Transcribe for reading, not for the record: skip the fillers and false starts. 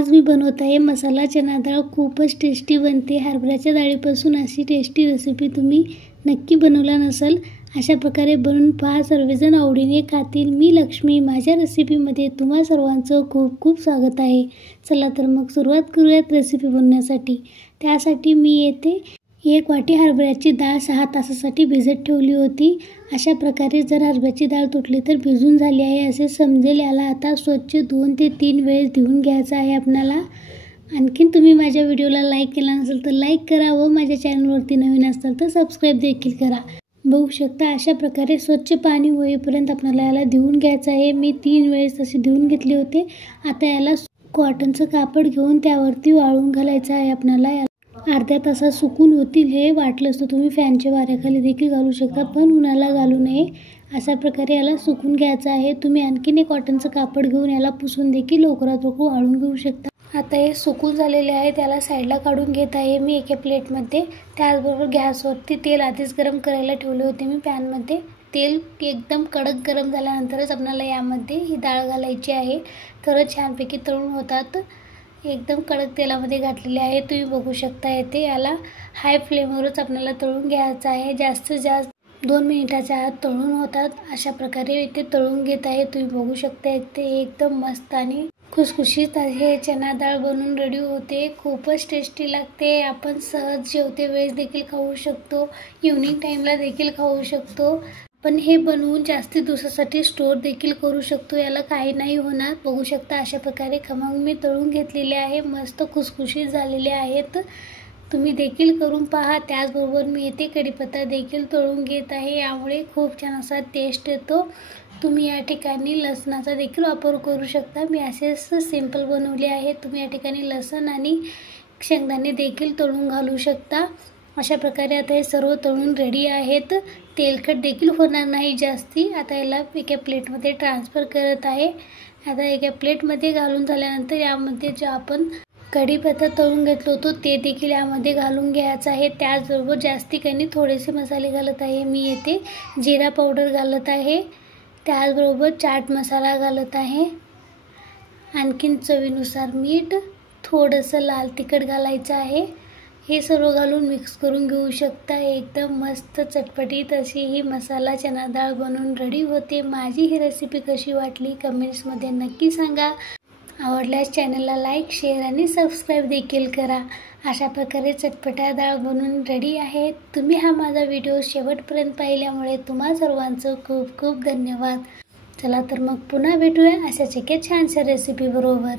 आज मी बनवत आहे मसाला चना डाळ। खूपच टेस्टी बनते। हरभऱ्याच्या डाळीपासून अशी टेस्टी रेसिपी तुम्ही नक्की बनवला नसेल। अशा प्रकारे बनवून पहा, सर्वजण आवडीने खातील। मी लक्ष्मी, माझ्या रेसिपीमध्ये तुम्हा सर्वांचं खूप खूप स्वागत आहे। चला तर मग सुरुवात करूयात रेसिपी बनवण्यासाठी। त्यासाठी मी येथे 1 वाटी हरभऱ्याची डाळ 6 तासासाठी भिजत ठेवली होती। अशा प्रकारे जर हरभऱ्याची डाळ तुटली तर भिजून झाली आहे असे समजेल। याला आता स्वच्छ 2 ते 3 वेळेस धुवून घ्यायचं आहे आपल्याला। आणखीन तुम्ही माझ्या व्हिडिओला लाईक केला नसेल तर लाईक करा व माझ्या चॅनलवरती नवीन असाल तर सबस्क्राइब देखील करा। बघू शकता अशा प्रकारे स्वच्छ पाणी होईपर्यंत आपल्याला याला धुवून घ्यायचं आहे। मी 3 वेळेस असे धुवून घेतले होते। आता याला कॉटनचं कापड घेऊन त्यावरती वाळून घालायचं आहे आपल्याला। अर्ध्या तासात सुकून होतील। हे वाटलं असतं तुम्ही फॅनच्या वाऱ्याखाली देखील घालू शकता, पण उन्हाला घालू नये। अशा प्रकारे याला सुकून घ्यायचं आहे। तुम्ही आणखीन एक कॉटनचं कापड घेऊन याला पुसून देखील लवकरात लवकर वाळून घेऊ शकता। आता हे सुकून झालेले आहे, त्याला साईडला काढून घेत आहे मी एका प्लेटमध्ये। त्याचबरोबर गॅसवरती तेल आधीच गरम करायला ठेवले होते मी पॅनमध्ये। तेल एकदम कडक गरम झाल्यानंतरच आपल्याला यामध्ये ही डाळ घालायची आहे, तरच छानपैकी तळून होतात। एकदम कडक तेलामध्ये घातलेले आहे, तुम्ही बघू शकता। येथे याला हाय फ्लेमवरच आपल्याला तळून घ्यायचं आहे। जास्तीत जास्त 2 मिनिटाच्या आत तळून होतात। अशा प्रकारे इथे तळून घेत आहे, तुम्ही बघू शकता। इथे एकदम मस्त आणि खुसखुशीत हे चना डाळ बनून रेडी होते। खूपच टेस्टी लागते। आपण सहज जेवते वेळेस देखील खाऊ शकतो, इव्हनिंग टाइमला देखील खाऊ शकतो। पण हे बनवून जास्ती दिवसासाठी स्टोर देखील करू शकतो, याला काही नाही होणार। बघू शकता अशा प्रकारे खमंग मी तळून घेतलेले आहे, मस्त खुसखुशीत झालेले आहेत। तुम्ही देखील करून पहा। त्याचबरोबर मी इथे कढीपत्ता देखील तळून घेत आहे, यामुळे खूप छान असा टेस्ट येतो। तुम्ही या ठिकाणी लसणाचा देखील वापर करू शकता। मी असेच सिंपल बनवले आहे। तुम्ही या ठिकाणी लसूण आणि शेंगदाणे देखील तळून घालू शकता। अशा प्रकारे आता हे सर्व तळून रेडी आहेत। तेलकट देखील होणार नाही जास्ती। आता याला एका प्लेटमध्ये ट्रान्सफर करत आहे। आता एका प्लेटमध्ये घालून झाल्यानंतर यामध्ये जे आपण कढीपत्ता तळून घेतलो होतो ते देखील यामध्ये घालून घ्यायचं आहे। त्याचबरोबर जास्ती काही थोडेसे मसाले घालत आहे मी येथे। जिरा पावडर घालत आहे, त्याचबरोबर चाट मसाला घालत आहे, आणखीन चवीनुसार मीठ, थोडंसं लाल तिखट घालायचं आहे। हे सर्व घालून मिक्स करून घेऊ शकता। एकदम मस्त चटपटीत अशी ही मसाला चना डाळ बनवून रेडी होते। माझी ही रेसिपी कशी वाटली कमेंट्समध्ये नक्की सांगा। आवडल्यास चॅनलला लाईक, शेअर आणि सबस्क्राईब देखील करा। अशा प्रकारे चटपटा डाळ बनवून रेडी आहे। तुम्ही हा माझा व्हिडिओ शेवटपर्यंत पाहिल्यामुळे तुम्हा सर्वांचं खूप खूप धन्यवाद। चला तर मग पुन्हा भेटूया अशाच एका छानशा रेसिपी बरोबर।